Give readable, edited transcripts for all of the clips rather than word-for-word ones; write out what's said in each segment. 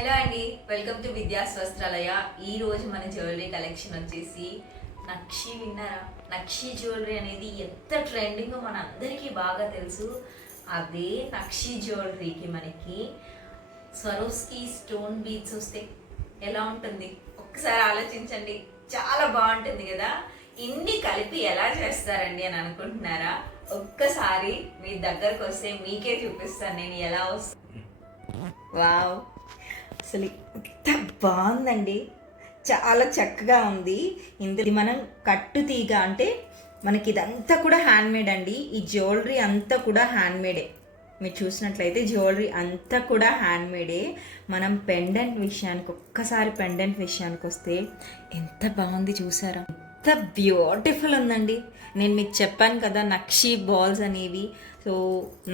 Hello అండి, welcome to Vidya's వస్త్రాలయ. ఈ రోజు మన జ్యువెలరీ కలెక్షన్ వచ్చేసి నక్షి. విన్నారా? నక్షి జ్యువెలరీ అనేది ఎంత ట్రెండింగ్ మన అందరికీ బాగా తెలుసు. అదే నక్షి జ్యువెలరీకి మనకి స్వరోస్కి స్టోన్ బీడ్స్ వస్తే ఎలా ఉంటుంది ఒక్కసారి ఆలోచించండి. చాలా బాగుంటుంది కదా. ఇన్ని కలిపి ఎలా చేస్తారండి అని అనుకుంటున్నారా? ఒక్కసారి మీ దగ్గరకు వస్తే మీకే చూపిస్తాను నేను ఎలా వస్తుంది. వావ్, అసలు ఎంత బాగుందండి, చాలా చక్కగా ఉంది. ఇందులో మనం కట్టు తీగ అంటే మనకి ఇదంతా కూడా హ్యాండ్మేడ్ అండి. ఈ జ్యువెలరీ అంతా కూడా హ్యాండ్మేడే. మీరు చూసినట్లయితే జ్యువెలరీ అంతా కూడా హ్యాండ్మేడే. మనం పెండెంట్ విషయానికి ఒక్కసారి పెండెంట్ విషయానికి వస్తే ఎంత బాగుంది చూసారా? ఎంత బ్యూటిఫుల్ ఉందండి. నేను మీకు చెప్పాను కదా నక్షి బాల్స్ అనేవి. సో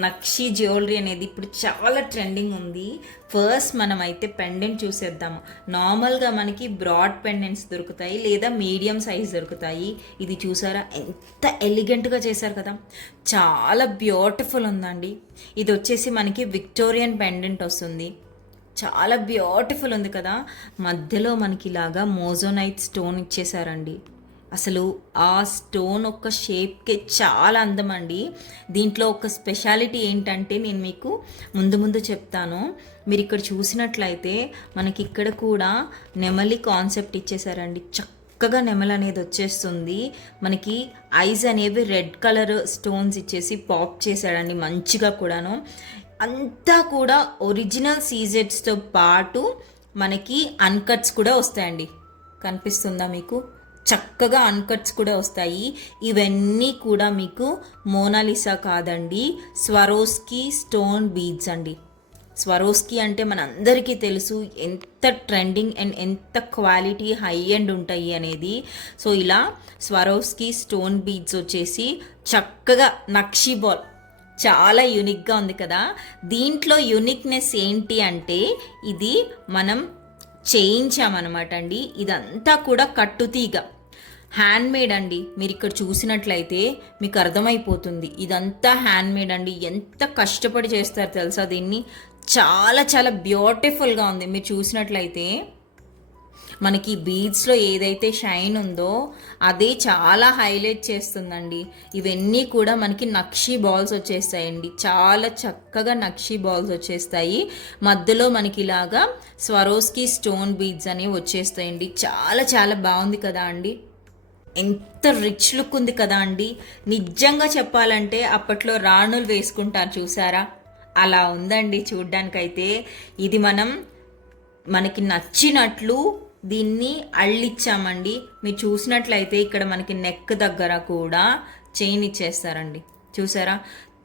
నక్షి జ్యువెలరీ అనేది ఇప్పుడు చాలా ట్రెండింగ్ ఉంది. ఫస్ట్ మనం అయితే పెండెంట్ చూసేద్దాము. నార్మల్గా మనకి బ్రాడ్ పెండెంట్స్ దొరుకుతాయి లేదా మీడియం సైజ్ దొరుకుతాయి. ఇది చూసారా ఎంత ఎలిగెంట్గా చేశారు కదా, చాలా బ్యూటిఫుల్ ఉందండి. ఇది వచ్చేసి మనకి విక్టోరియన్ పెండెంట్ వస్తుంది. చాలా బ్యూటిఫుల్ ఉంది కదా. మధ్యలో మనకి ఇలాగా మోజోనైట్ స్టోన్ ఇచ్చేసారండి. అసలు ఆ స్టోన్ ఒక షేప్కే చాలా అందం అండి. దీంట్లో ఒక స్పెషాలిటీ ఏంటంటే నేను మీకు ముందు చెప్తాను. మీరు ఇక్కడ చూసినట్లయితే మనకి ఇక్కడ కూడా నెమలి కాన్సెప్ట్ ఇచ్చేసారండి. చక్కగా నెమలి అనేది వచ్చేస్తుంది. మనకి ఐస్ అనేవి రెడ్ కలర్ స్టోన్స్ ఇచ్చేసి పాప్ చేశాడండి మంచిగా కూడాను. అంతా కూడా ఒరిజినల్ సీజెడ్స్తో పాటు మనకి అన్కట్స్ కూడా వస్తాయండి. కనిపిస్తుందా మీకు? చక్కగా అన్కట్స్ కూడా వస్తాయి. ఇవన్నీ కూడా మీకు మోనాలిసా కాదండి, స్వరోస్కి స్టోన్ బీడ్స్ అండి. స్వరోస్కి అంటే మనందరికీ తెలుసు ఎంత ట్రెండింగ్ అండ్ ఎంత క్వాలిటీ హై ఎండ్ ఉంటాయి అనేది. సో ఇలా స్వరోస్కి స్టోన్ బీడ్స్ వచ్చేసి చక్కగా నక్షి బాల్ చాలా యూనిక్గా ఉంది కదా. దీంట్లో యూనిక్నెస్ ఏంటి అంటే ఇది మనం చేయించామన్నమాట అండి. ఇదంతా కూడా కట్టుతీగ హ్యాండ్మేడ్ అండి. మీరు ఇక్కడ చూసినట్లయితే మీకు అర్థమైపోతుంది ఇదంతా హ్యాండ్మేడ్ అండి. ఎంత కష్టపడి చేస్తారు తెలుసా దీన్ని. చాలా చాలా బ్యూటిఫుల్గా ఉంది. మీరు చూసినట్లయితే మనకి బీడ్స్లో ఏదైతే షైన్ ఉందో అదే చాలా హైలైట్ చేస్తుందండి. ఇవన్నీ కూడా మనకి నక్షి బాల్స్ వచ్చేస్తాయండి. చాలా చక్కగా నక్షి బాల్స్ వచ్చేస్తాయి. మధ్యలో మనకి ఇలాగా స్వరోస్కి స్టోన్ బీడ్స్ అనేవి వచ్చేస్తాయండి. చాలా చాలా బాగుంది కదా అండి. ఎంత రిచ్ లుక్ ఉంది కదా అండి. నిజంగా చెప్పాలంటే అప్పట్లో రాణులు వేసుకుంటారు చూసారా, అలా ఉందండి చూడ్డానికైతే. ఇది మనకి నచ్చినట్లు దీన్ని అళ్ళిచ్చామండి. మీరు చూసినట్లయితే ఇక్కడ మనకి నెక్ దగ్గర కూడా చైన్ ఇచ్చేస్తారండి. చూసారా?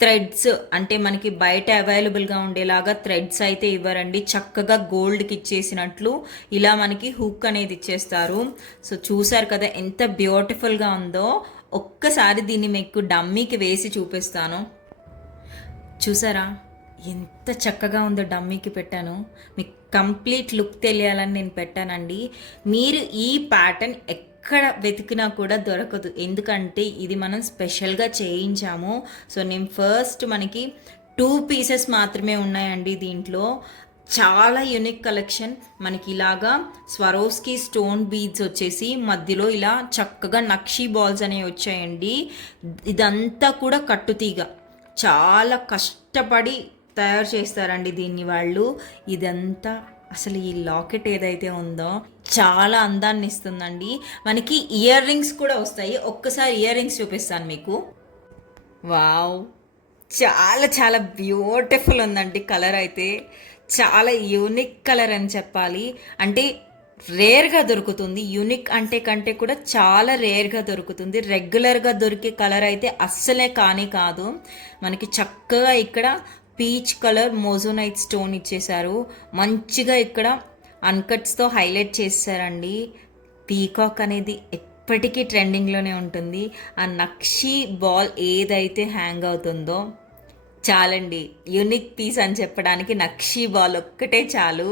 థ్రెడ్స్ అంటే మనకి బయట అవైలబుల్గా ఉండేలాగా థ్రెడ్స్ అయితే ఇవ్వరండి. చక్కగా గోల్డ్కి ఇచ్చేసినట్లు ఇలా మనకి హుక్ అనేది ఇచ్చేస్తారు. సో చూసారు కదా ఎంత బ్యూటిఫుల్గా ఉందో. ఒక్కసారి దీన్ని మీకు డమ్మీకి వేసి చూపిస్తాను. చూసారా ఎంత చక్కగా ఉందో. డమ్మీకి పెట్టాను, మీకు కంప్లీట్ లుక్ తెలియాలని నేను పెట్టానండి. మీరు ఈ ప్యాటర్న్ ఎక్కడ వెతికినా కూడా దొరకదు, ఎందుకంటే ఇది మనం స్పెషల్గా చేయించాము. సో నేను ఫస్ట్ మనకి 2 పీసెస్ మాత్రమే ఉన్నాయండి దీంట్లో. చాలా యూనిక్ కలెక్షన్. మనకి ఇలాగా స్వరోస్కి స్టోన్ బీడ్స్ వచ్చేసి మధ్యలో ఇలా చక్కగా నక్షి బాల్స్ అనేవి వచ్చాయండి. ఇదంతా కూడా కట్టుతీగ చాలా కష్టపడి తయారు చేస్తారండి దీన్ని వాళ్ళు. ఇదంతా అసలు ఈ లాకెట్ ఏదైతే ఉందో చాలా అందాన్ని ఇస్తుందండి. మనకి ఇయర్ రింగ్స్ కూడా వస్తాయి. ఒక్కసారి ఇయర్ రింగ్స్ చూపిస్తాను మీకు. వావ్, చాలా చాలా బ్యూటిఫుల్ ఉందండి. కలర్ అయితే చాలా యూనిక్ కలర్ అని చెప్పాలి. అంటే రేర్గా దొరుకుతుంది. యూనిక్ అంటే కంటే కూడా చాలా రేర్గా దొరుకుతుంది. రెగ్యులర్గా దొరికే కలర్ అయితే అస్సలే కానీ కాదు. మనకి చక్కగా ఇక్కడ పీచ్ కలర్ మోజోనైట్ స్టోన్ ఇచ్చేసారు. మంచిగా ఇక్కడ అన్కట్స్తో హైలైట్ చేశారండి. పీకాక్ అనేది ఎప్పటికీ ట్రెండింగ్లోనే ఉంటుంది. ఆ నక్షి బాల్ ఏదైతే హ్యాంగ్ అవుతుందో చాలండి. యూనిక్ పీస్ అని చెప్పడానికి నక్షి బాల్ ఒక్కటే చాలు.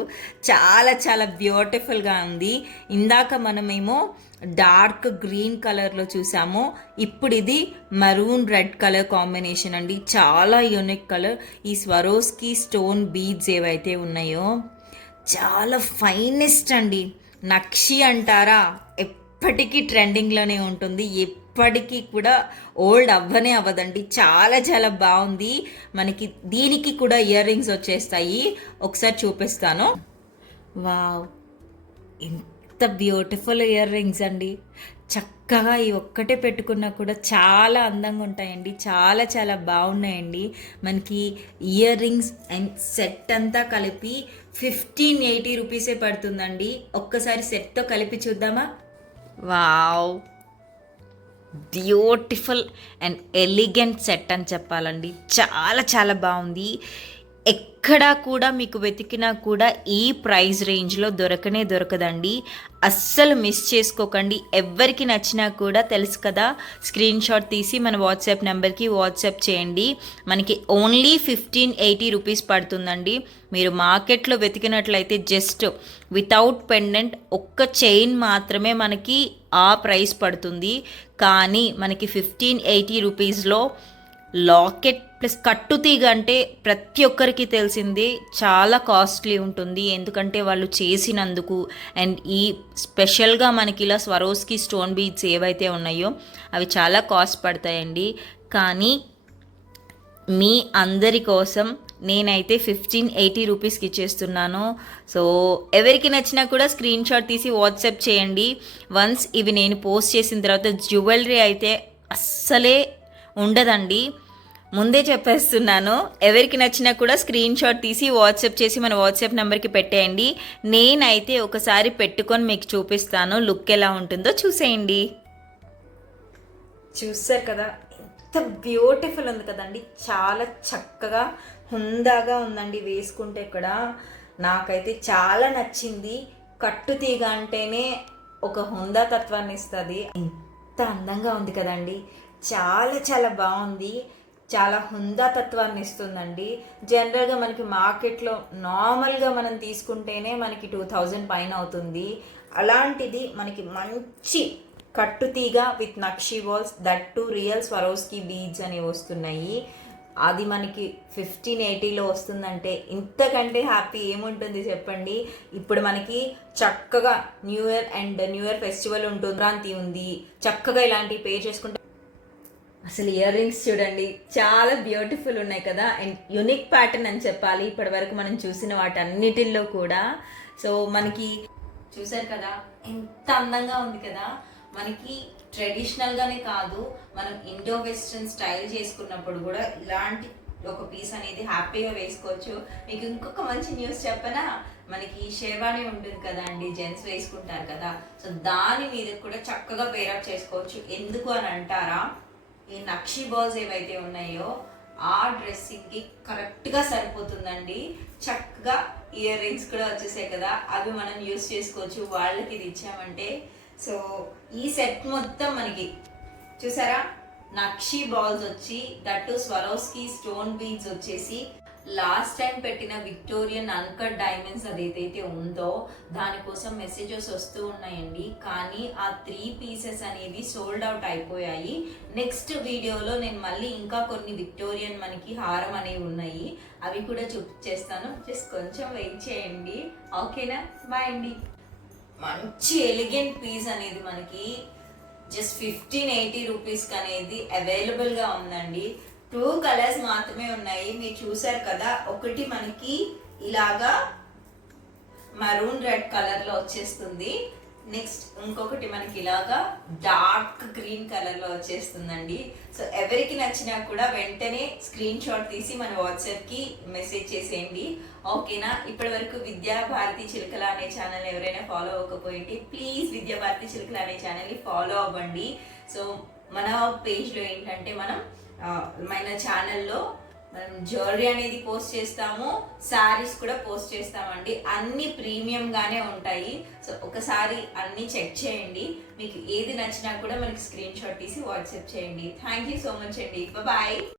చాలా చాలా బ్యూటిఫుల్గా ఉంది. ఇందాక మనమేమో డార్క్ గ్రీన్ కలర్లో చూసాము, ఇప్పుడు ఇది మరూన్ రెడ్ కలర్ కాంబినేషన్ అండి. చాలా యూనిక్ కలర్. ఈ స్వరోస్కి స్టోన్ బీడ్స్ ఏవైతే ఉన్నాయో చాలా ఫైనెస్ట్ అండి. నక్షి అంటారా, ఎప్పటికీ ట్రెండింగ్లోనే ఉంటుంది, ఎప్పటికీ కూడా ఓల్డ్ అవ్వనే అవ్వదండి. చాలా చాలా బాగుంది. మనకి దీనికి కూడా ఇయర్ రింగ్స్ వచ్చేస్తాయి, ఒకసారి చూపిస్తాను. వావ్, ఎంత బ్యూటిఫుల్ ఇయర్ రింగ్స్ అండి. చక్కగా ఈ ఒక్కటే పెట్టుకున్నా కూడా చాలా అందంగా ఉంటాయండి. చాలా చాలా బాగున్నాయండి. మనకి ఇయర్ రింగ్స్ అండ్ సెట్ అంతా కలిపి 1580 రూపీసే పడుతుందండి. ఒక్కసారి సెట్తో కలిపి చూద్దామా? Wow, beautiful and elegant set అని చెప్పాలండి. చాలా చాలా బాగుంది. ఎక్కడా కూడా మీకు వెతికినా కూడా ఈ ప్రైస్ రేంజ్లో దొరకదండి. అస్సలు మిస్ చేసుకోకండి. ఎవరికి నచ్చినా కూడా తెలుసు కదా, స్క్రీన్ షాట్ తీసి మన వాట్సాప్ నెంబర్కి వాట్సాప్ చేయండి. మనకి ఓన్లీ 1580 రూపీస్ పడుతుందండి. మీరు మార్కెట్లో వెతికినట్లయితే జస్ట్ వితౌట్ పెండెంట్ ఒక్క చైన్ మాత్రమే మనకి ఆ ప్రైస్ పడుతుంది. కానీ మనకి 1580 రూపీస్లో లాకెట్ ప్లస్ కట్టుతీగ అంటే ప్రతి ఒక్కరికి తెలిసింది చాలా కాస్ట్లీ ఉంటుంది, ఎందుకంటే వాళ్ళు చేసినందుకు. అండ్ ఈ స్పెషల్గా మనకి ఇలా స్వరోస్కి స్టోన్ బీడ్స్ ఏవైతే ఉన్నాయో అవి చాలా కాస్ట్ పడతాయండి. కానీ మీ అందరి కోసం నేనైతే 1580 రూపీస్కి ఇచ్చేస్తున్నాను. సో ఎవరికి నచ్చినా కూడా స్క్రీన్ షాట్ తీసి వాట్సాప్ చేయండి. వన్స్ ఇవి నేను పోస్ట్ చేసిన తర్వాత జ్యువెలరీ అయితే అస్సలే ఉండదండి, ముందే చెప్పేస్తున్నాను. ఎవరికి నచ్చినా కూడా స్క్రీన్ షాట్ తీసి వాట్సాప్ చేసి మన వాట్సాప్ నెంబర్కి పెట్టేయండి. నేనైతే ఒకసారి పెట్టుకొని మీకు చూపిస్తాను, లుక్ ఎలా ఉంటుందో చూసేయండి. చూసారు కదా, ఎంత బ్యూటిఫుల్ ఉంది కదండి. చాలా చక్కగా హుందాగా ఉందండి వేసుకుంటే. ఇక్కడ నాకైతే చాలా నచ్చింది. కట్టుతీగ అంటేనే ఒక హుందా తత్వాన్ని ఇస్తుంది. ఎంత అందంగా ఉంది కదండి. చాలా చాలా బాగుంది. చాలా హుందా తత్వాన్ని ఇస్తుందండి. జనరల్గా మనకి మార్కెట్లో నార్మల్గా మనం తీసుకుంటేనే మనకి 2000 పైన అవుతుంది. అలాంటిది మనకి మంచి కట్టుతీగ విత్ నక్షి balls, that to real Swarovski beads అనేవి వస్తున్నాయి. అది మనకి 1580లో వస్తుందంటే ఇంతకంటే హ్యాపీ ఏముంటుంది చెప్పండి. ఇప్పుడు మనకి చక్కగా న్యూ ఇయర్ ఫెస్టివల్ ఉంటుంది, సంక్రాంతి ఉంది. చక్కగా ఇలాంటివి పే చేసుకుంటే అసలు ఇయర్ రింగ్స్ చూడండి, చాలా బ్యూటిఫుల్ ఉన్నాయి కదా. అండ్ యునిక్ ప్యాటర్న్ అని చెప్పాలి ఇప్పటి వరకు మనం చూసిన వాటన్నిటిల్లో కూడా. సో మనకి చూసారు కదా ఎంత అందంగా ఉంది కదా. మనకి ట్రెడిషనల్గానే కాదు, మనం ఇండో వెస్ట్రన్ స్టైల్ చేసుకున్నప్పుడు కూడా ఇలాంటి ఒక పీస్ అనేది హ్యాపీగా వేసుకోవచ్చు. మీకు ఇంకొక మంచి న్యూస్ చెప్పనా, మనకి షేర్వాణి ఉంటుంది కదా అండి, జెంట్స్ వేసుకుంటారు కదా. సో దాని మీద కూడా చక్కగా పేరప్ చేసుకోవచ్చు. ఎందుకు అని అంటారా, ఈ నక్షి బాల్స్ ఏవైతే ఉన్నాయో ఆ డ్రెస్సింగ్కి కరెక్ట్గా సరిపోతుందండి. చక్కగా ఇయర్ రింగ్స్ కూడా వచ్చేసాయి కదా, అవి మనం యూస్ చేసుకోవచ్చు. వాళ్ళకి ఇది ఇచ్చామంటే. సో ఈ సెట్ మొత్తం మనకి చూసారా, నక్షి బాల్స్ వచ్చి, దట్టు స్వరోస్కి స్టోన్ బీడ్స్ వచ్చేసి, లాస్ట్ టైం పెట్టిన విక్టోరియన్ అన్కట్ డైమండ్స్ అదేదైతే ఉందో దానికోసం మెసేజెస్ వస్తూ ఉన్నాయండి. కానీ ఆ 3 పీసెస్ అనేవి సోల్డ్ అవుట్ అయిపోయాయి. నెక్స్ట్ వీడియోలో నేను మళ్ళీ ఇంకా కొన్ని విక్టోరియన్ మనకి హారం అనేవి ఉన్నాయి, అవి కూడా చూపించేస్తాను. జస్ట్ కొంచెం వెయిట్ చేయండి, ఓకేనా? బాయ్ అండి. మంచి ఎలిగెంట్ పీస్ అనేది మనకి జస్ట్ 1580 రూపీస్కి అనేది అవైలబుల్గా ఉందండి. 2 కలర్స్ మాత్రమే ఉన్నాయి, మీరు చూసారు కదా. ఒకటి మనకి ఇలాగా మరూన్ రెడ్ కలర్లో వచ్చేస్తుంది. నెక్స్ట్ ఇంకొకటి మనకి ఇలాగా డార్క్ గ్రీన్ కలర్లో వచ్చేస్తుందండి. సో ఎవరికి నచ్చినా కూడా వెంటనే స్క్రీన్ షాట్ తీసి మన వాట్సాప్కి మెసేజ్ చేసేయండి, ఓకేనా? ఇప్పటి వరకు విద్యాభారతి చిలుకల అనే ఛానల్ ఎవరైనా ఫాలో అవ్వకపోయింటే ప్లీజ్ విద్యాభారతి చిలుకల అనే ఛానల్ని ఫాలో అవ్వండి. సో మన పేజ్లో ఏంటంటే మన ఛానల్లో మనం జ్యువెలరీ అనేది పోస్ట్ చేస్తాము, శారీస్ కూడా పోస్ట్ చేస్తామండి. అన్ని ప్రీమియంగానే ఉంటాయి. సో ఒకసారి అన్ని చెక్ చేయండి, మీకు ఏది నచ్చినా కూడా మనకి స్క్రీన్ షాట్ తీసి వాట్సాప్ చేయండి. థ్యాంక్ యూ సో మచ్ అండి, బాయ్.